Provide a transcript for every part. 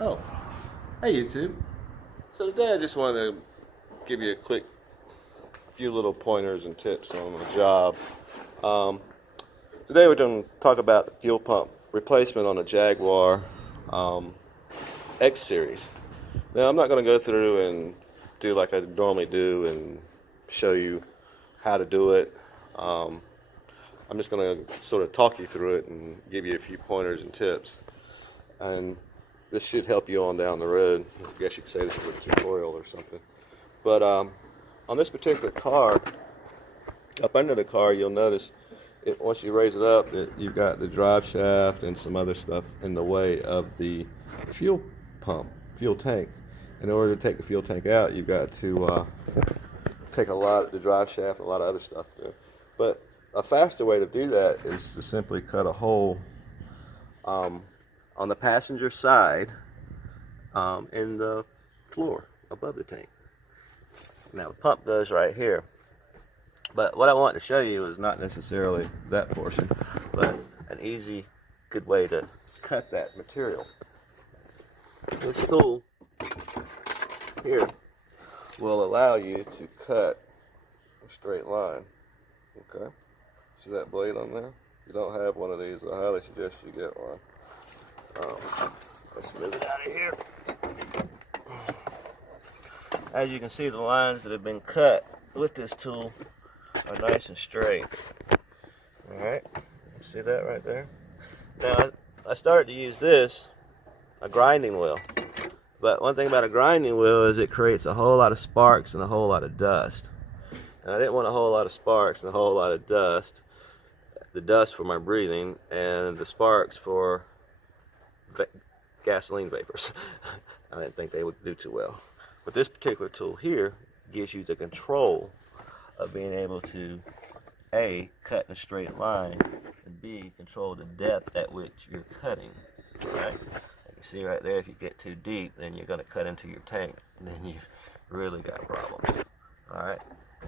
Oh, hey YouTube. So today I just wanted to give you a quick few little pointers and tips on the job. Um, Today we're going to talk about the fuel pump replacement on a Jaguar X series. Now I'm not going to go through and do like I normally do and show you how to do it. I'm just going to sort of talk you through it and give you a few pointers and tips. And this should help you on down the road. I guess you could say this is a tutorial or something. But on this particular car, up under the car, you'll notice once you raise it up that you've got the drive shaft and some other stuff in the way of the fuel pump, fuel tank. In order to take the fuel tank out, you've got to take a lot of the drive shaft and a lot of other stuff there. But a faster way to do that is to simply cut a hole on the passenger side in the floor above the tank. Now the pump goes right here, but what I want to show you is not necessarily that portion, but an easy, good way to cut that material. This tool here will allow you to cut a straight line. Okay, see that blade on there? If you don't have one of these, I highly suggest you get one. Let's move it out of here. As you can see, the lines that have been cut with this tool are nice and straight. Alright, see that right there? Now, I started to use this, a grinding wheel. But one thing about a grinding wheel is it creates a whole lot of sparks and a whole lot of dust. And I didn't want a whole lot of sparks and a whole lot of dust. The dust for my breathing and the sparks for gasoline vapors. I didn't think they would do too well. But this particular tool here gives you the control of being able to A, cut in a straight line, and B, control the depth at which you're cutting. Right? You see right there, if you get too deep, then you're going to cut into your tank, and then you've really got problems. Alright?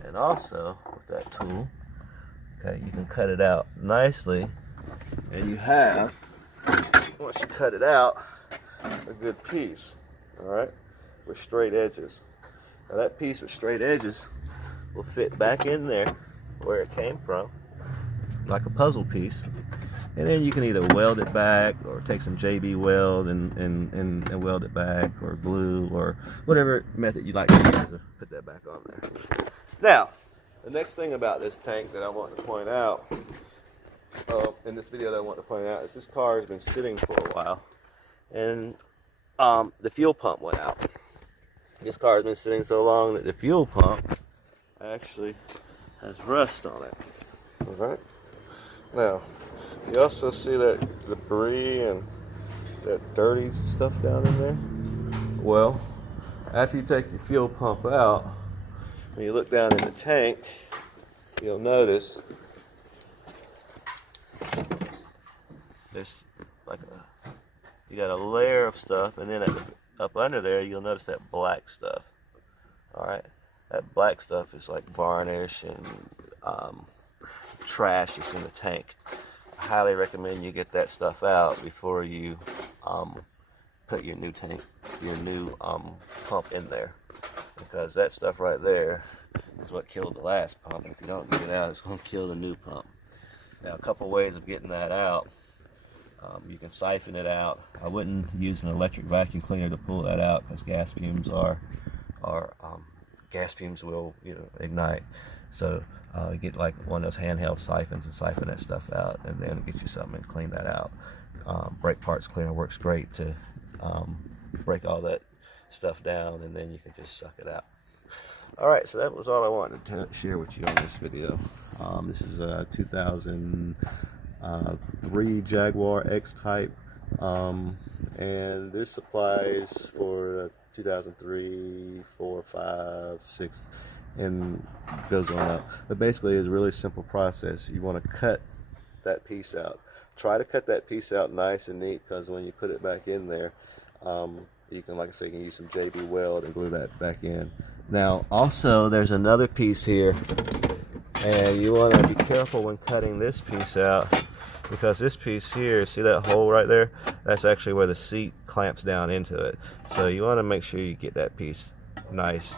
And also, with that tool, okay, you can cut it out nicely, and you have, once you cut it out, a good piece, alright, with straight edges. Now that piece with straight edges will fit back in there where it came from, like a puzzle piece. And then you can either weld it back or take some JB weld and weld it back, or glue, or whatever method you'd like to use to put that back on there. Now, the next thing about this tank that I want to point out, in this video that I want to point out, is this car has been sitting for a while, and the fuel pump went out. This car has been sitting so long that the fuel pump actually has rust on it. Alright? Now, you also see that debris and that dirty stuff down in there? Well, after you take your fuel pump out, when you look down in the tank, you'll notice there's like you got a layer of stuff, and then up under there you'll notice that black stuff. Alright? That black stuff is like varnish and trash that's in the tank. I highly recommend you get that stuff out before you put your new tank, your new pump in there, because that stuff right there is what killed the last pump. If you don't get it out, it's going to kill the new pump. Now, a couple ways of getting that out. You can siphon it out. I wouldn't use an electric vacuum cleaner to pull that out, because gas fumes will ignite. So get like one of those handheld siphons and siphon that stuff out, and then get you something and clean that out. Brake parts cleaner works great to break all that stuff down, and then you can just suck it out. Alright, so that was all I wanted to share with you on this video. This is a 2003 Jaguar X type, and this applies for 2003, 4, 5, 6, and goes on up. But basically, it's a really simple process. You want to cut that piece out. Try to cut that piece out nice and neat, because when you put it back in there, you can, like I say, you can use some JB weld and glue that back in. Now, also, there's another piece here, and you want to be careful when cutting this piece out. because this piece here, see that hole right there? That's actually where the seat clamps down into it. So you want to make sure you get that piece nice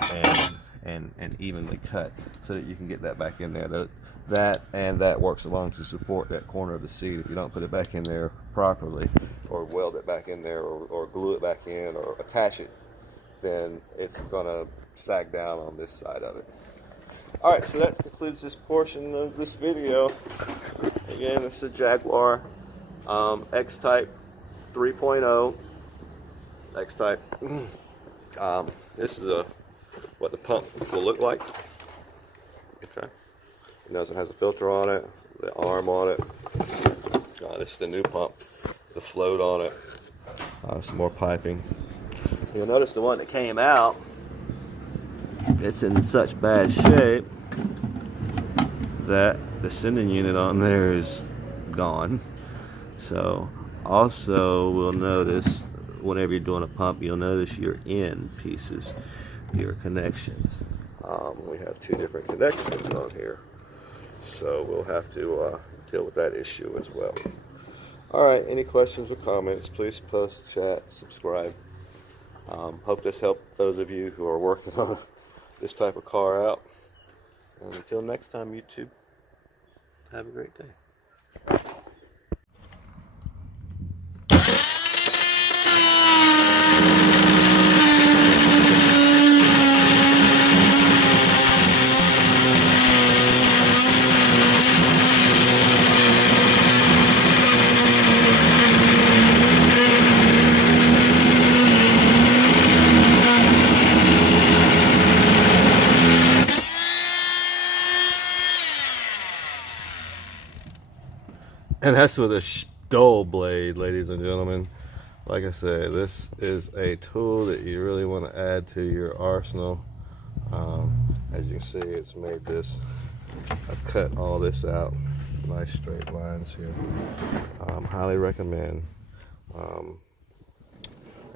and evenly cut so that you can get that back in there. That works along to support that corner of the seat. If you don't put it back in there properly, or weld it back in there, or glue it back in, or attach it, then it's gonna sag down on this side of it. Alright, so that concludes this portion of this video. Again, it's a Jaguar X-Type 3.0 X-Type. This is what the pump will look like. Okay. You notice it has a filter on it, the arm on it. This is the new pump, the float on it. Some more piping. You'll notice the one that came out, it's in such bad shape that the sending unit on there is gone. So also we'll notice whenever you're doing a pump, you'll notice your end pieces, your connections. We have two different connections on here, so we'll have to deal with that issue as well. Alright, any questions or comments, please post, chat, subscribe. Hope this helped those of you who are working on this type of car out. And until next time, YouTube, have a great day. And that's with a dull blade, ladies and gentlemen. Like I said, this is a tool that you really want to add to your arsenal. As you can see, it's made this. I've cut all this out. Nice straight lines here. Highly recommend. I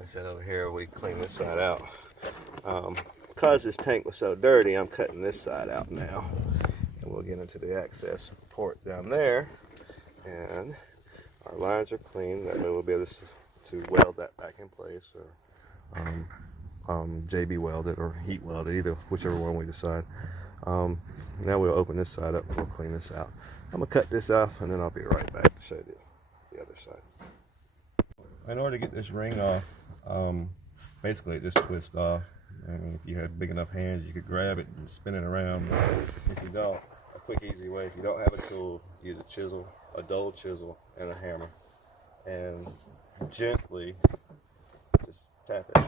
said over here we clean this side out. Because this tank was so dirty, I'm cutting this side out now. And we'll get into the access port down there. And our lines are clean. That way we'll be able to weld that back in place, or JB weld it, or heat weld it, either whichever one we decide. Now we'll open this side up and we'll clean this out. I'm gonna cut this off and then I'll be right back to show you the other side. In order to get this ring off, basically it just twists off. And if you had big enough hands, you could grab it and spin it around. If you don't, a quick, easy way, if you don't have a tool, use a chisel, a dull chisel, and a hammer, and gently just tap it.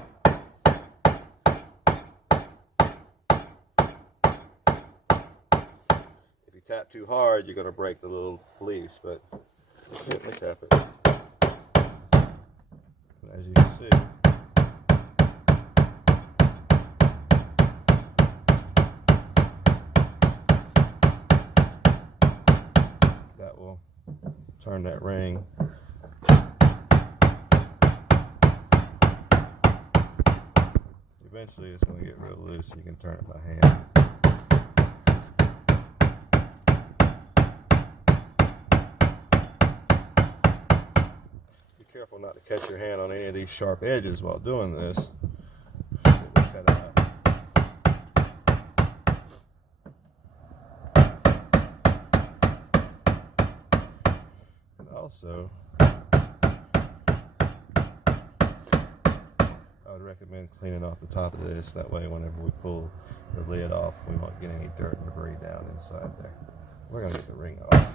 If you tap too hard, you're going to break the little leaves, but gently tap it. And as you can see, that will turn that ring. Eventually it's going to get real loose, so you can turn it by hand. Be careful not to catch your hand on any of these sharp edges while doing this. Cut it out. Also, I would recommend cleaning off the top of this. That way, whenever we pull the lid off, we won't get any dirt and debris down inside there. We're going to get the ring off.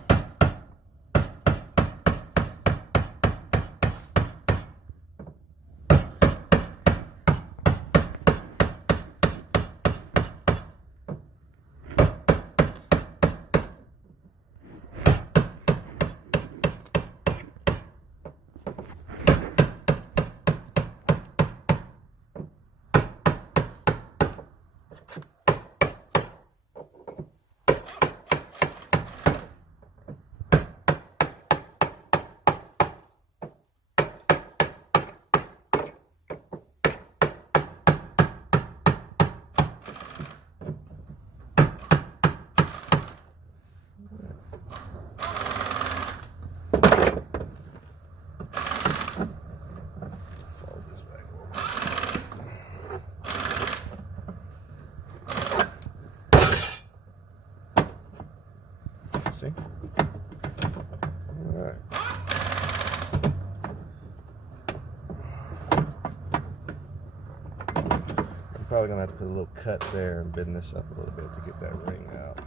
probably gonna have to put a little cut there and bend this up a little bit to get that ring out.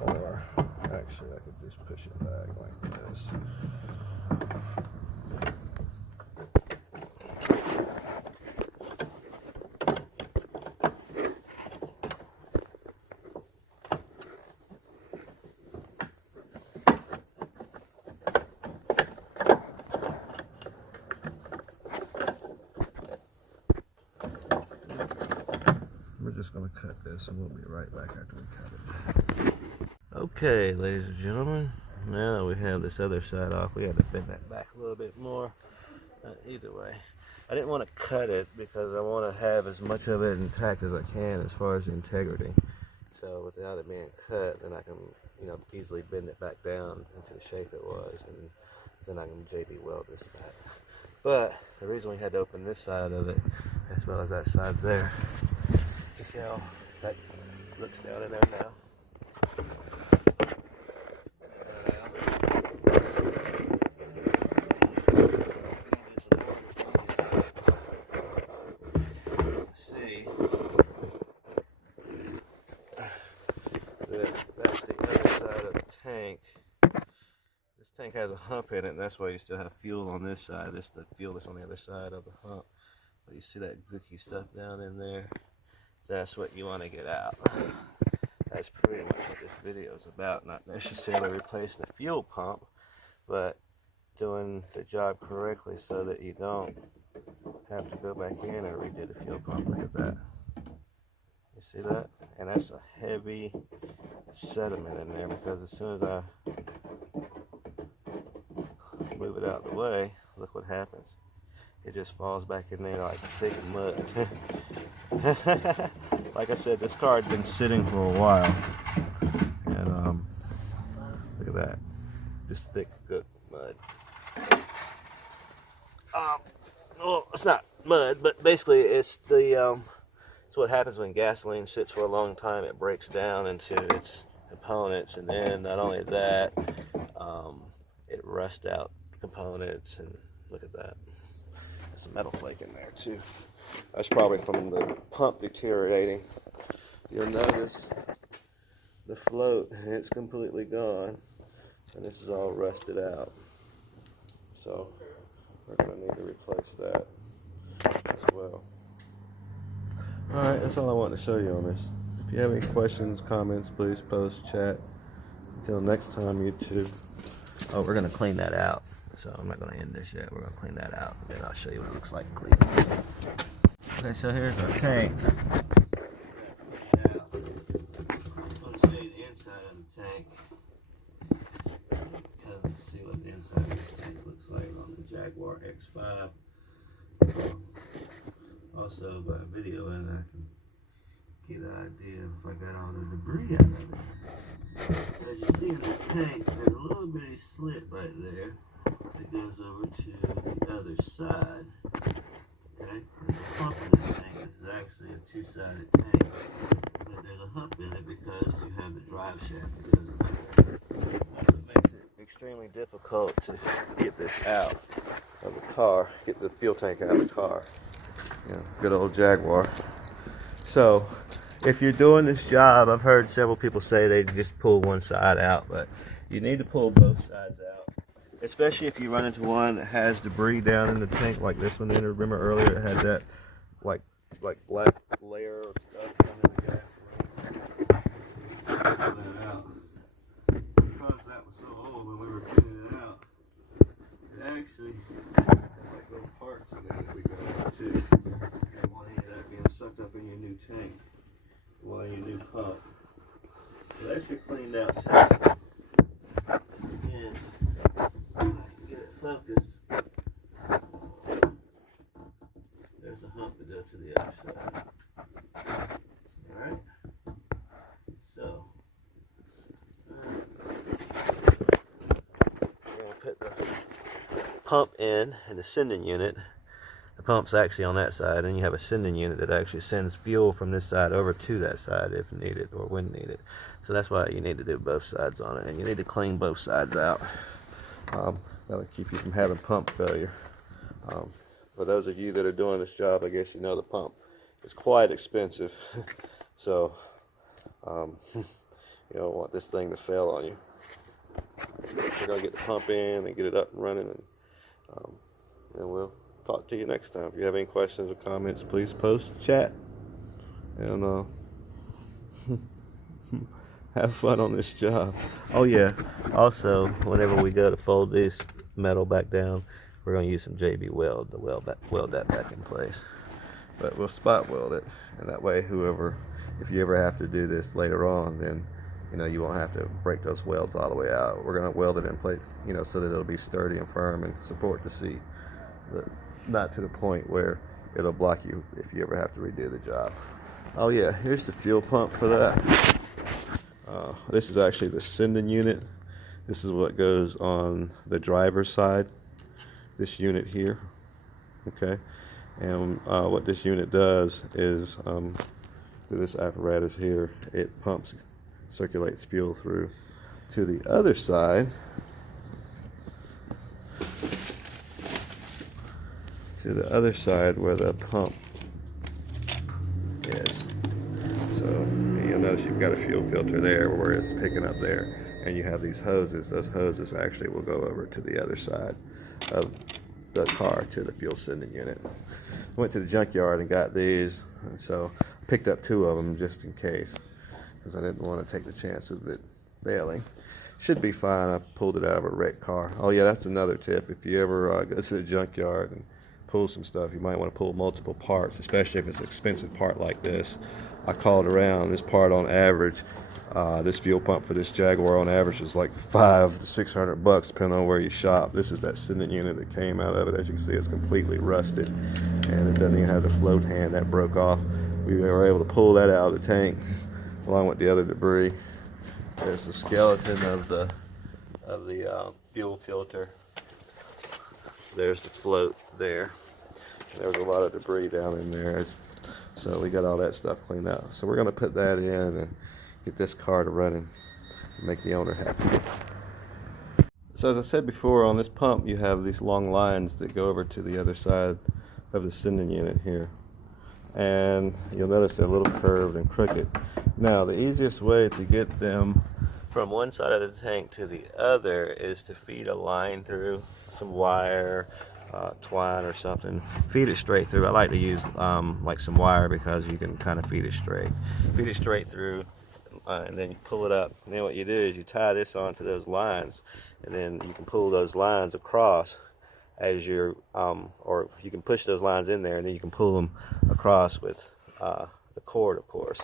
Or actually, I could just push it back like this. We're just going to cut this and we'll be right back after we cut it. Okay, ladies and gentlemen, now that we have this other side off, we had to bend that back a little bit more. Either way, I didn't want to cut it because I want to have as much of it intact as I can as far as the integrity. So without it being cut, then I can, easily bend it back down into the shape it was, and then I can JB weld this back. But the reason we had to open this side of it, as well as that side there, you see how that looks down in there now? See, that's the other side of the tank. This tank has a hump in it, and that's why you still have fuel on this side. This the fuel that's on the other side of the hump. But you see that gooky stuff down in there? That's what you want to get out. That's pretty much what this video is about. Not necessarily replacing the fuel pump, but doing the job correctly so that you don't have to go back in and redo the fuel pump. Look at that. You see that? And that's a heavy sediment in there, because as soon as I move it out of the way, look what happens. It just falls back in there like thick mud. Like I said, this car had been sitting for a while, and look at that, just thick, good mud. Well, it's not mud, but basically it's it's what happens when gasoline sits for a long time. It breaks down into its components, and then not only that, it rusts out components. And look at that. There's a metal flake in there too. That's probably from the pump deteriorating. You'll notice the float, it's completely gone, and this is all rusted out. So we're going to need to replace that as well. Alright, that's all I wanted to show you on this. If you have any questions, comments, please post, chat. Until next time, YouTube. Oh, we're going to clean that out. So I'm not going to end this yet. We're going to clean that out, and then I'll show you what it looks like clean. Okay, so here's our tank. Now, I'm going to show you the inside of the tank. Kind of see what the inside of this tank looks like on the Jaguar X5. Also, by video, and I can get an idea if I got all the debris out of it. As you see in this tank, there's a little bitty slit right there that goes over to the other side. Okay, there's a hump in this tank. This is actually a two-sided tank, but there's a hump in it because you have the drive shaft that goes in there. That's what makes it extremely difficult to get this out of the car, get the fuel tank out of the car. Good old Jaguar. So, if you're doing this job, I've heard several people say they just pull one side out, but you need to pull both sides out. Especially if you run into one that has debris down in the tank like this one. Remember earlier it had that like black layer of stuff under the gas. Pull that out. Because that was so old when we were cleaning it out, it actually had like little parts in there that we got out too. You don't want any of that being sucked up in your new tank while your new pump. So that's your cleaned out tank. And get it focused. There's a hump that goes to the other side. Alright? So, we're going to put the pump in the sending unit. The pump's actually on that side, and you have a sending unit that actually sends fuel from this side over to that side if needed or when needed. So that's why you need to do both sides on it, and you need to clean both sides out. That'll keep you from having pump failure. For those of you that are doing this job, I guess you know the pump is quite expensive. So you don't want this thing to fail on you. We're gonna get the pump in and get it up and running, and we'll talk to you next time. If you have any questions or comments, please post, chat, and have fun on this job. Oh yeah, also whenever we go to fold this metal back down, we're going to use some JB weld to weld that back in place. But we'll spot weld it, and that way if you ever have to do this later on, then you won't have to break those welds all the way out. We're going to weld it in place, so that it'll be sturdy and firm and support the seat, but not to the point where it'll block you if you ever have to redo the job. Oh yeah, here's the fuel pump for that. This is actually the sending unit. This is what goes on the driver's side, this unit here. Okay, and what this unit does is through this apparatus here, it circulates fuel through to the other side, where the pump is. So you'll notice you've got a fuel filter there where it's picking up there, and you have these hoses. Those hoses actually will go over to the other side of the car to the fuel sending unit. I went to the junkyard and got these, and so I picked up 2 of them just in case, because I didn't want to take the chance of it failing. Should be fine. I pulled it out of a wrecked car. Oh yeah, that's another tip. If you ever go to the junkyard and pull some stuff, you might want to pull multiple parts, especially if it's an expensive part like this. I called around. This part on average, this fuel pump for this Jaguar on average is like $500 to $600, depending on where you shop. This is that sending unit that came out of it. As you can see, it's completely rusted, and it doesn't even have the float hand that broke off. We were able to pull that out of the tank along with the other debris. There's the skeleton of the fuel filter. There's the float there. There was a lot of debris down in there, so we got all that stuff cleaned out. So we're going to put that in and get this car to running and make the owner happy. So as I said before, on this pump you have these long lines that go over to the other side of the sending unit here, and you'll notice they're a little curved and crooked. Now the easiest way to get them from one side of the tank to the other is to feed a line through some wire, twine or something. Feed it straight through. I like to use like some wire because you can kind of feed it straight. Feed it straight through, and then you pull it up. And then what you do is you tie this onto those lines, and then you can pull those lines across as you're, or you can push those lines in there, and then you can pull them across with the cord, of course,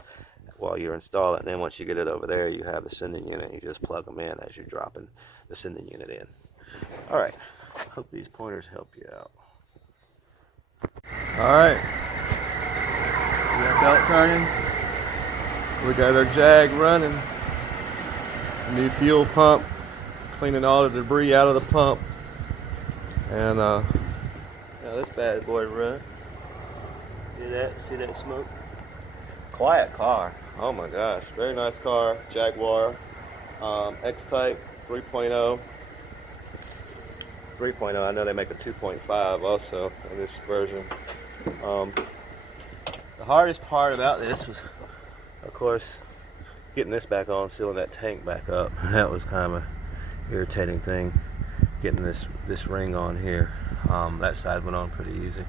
while you're installing it. And then once you get it over there, you have the sending unit. You just plug them in as you're dropping the sending unit in. All right. Hope these pointers help you out. Alright, we got belt turning, we got our Jag running, new fuel pump, cleaning all the debris out of the pump, and now this bad boy run. See that smoke? Quiet car. Oh my gosh, very nice car. Jaguar X type 3.0. I know they make a 2.5 also in this version. The hardest part about this was, of course, getting this back on, sealing that tank back up. That was kind of an irritating thing, getting this ring on here. That side went on pretty easy.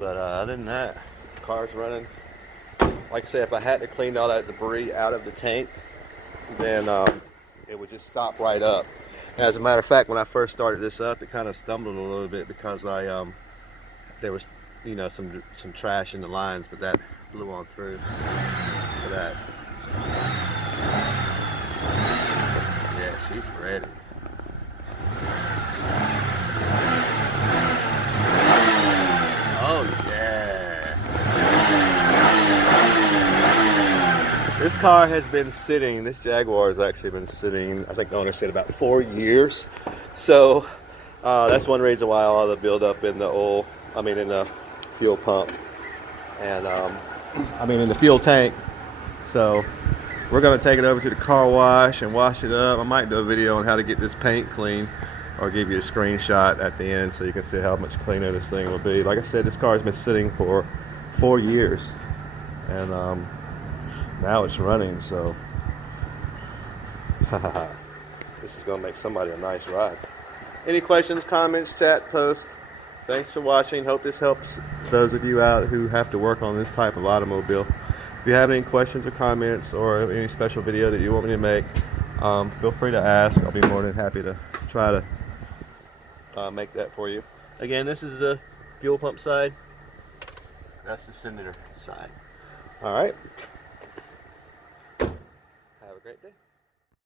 But other than that, the car's running. Like I said, if I had to clean all that debris out of the tank, then it would just stop right up. As a matter of fact, when I first started this up, it kind of stumbled a little bit because there was some trash in the lines, but that blew on through for that. Yeah, she's ready. Oh yeah. This car has been sitting, this Jaguar has actually been sitting, I think the owner said about 4 years. So that's one reason why all the buildup in the in the fuel pump and in the fuel tank. So we're going to take it over to the car wash and wash it up. I might do a video on how to get this paint clean, or give you a screenshot at the end so you can see how much cleaner this thing will be. Like I said, this car has been sitting for 4 years, and now it's running. So this is gonna make somebody a nice ride. Any questions, comments, chat, post? Thanks for watching. Hope this helps those of you out who have to work on this type of automobile. If you have any questions or comments or any special video that you want me to make, feel free to ask. I'll be more than happy to try to make that for you. Again, this is the fuel pump side. That's the cylinder side. All right. Have a great day.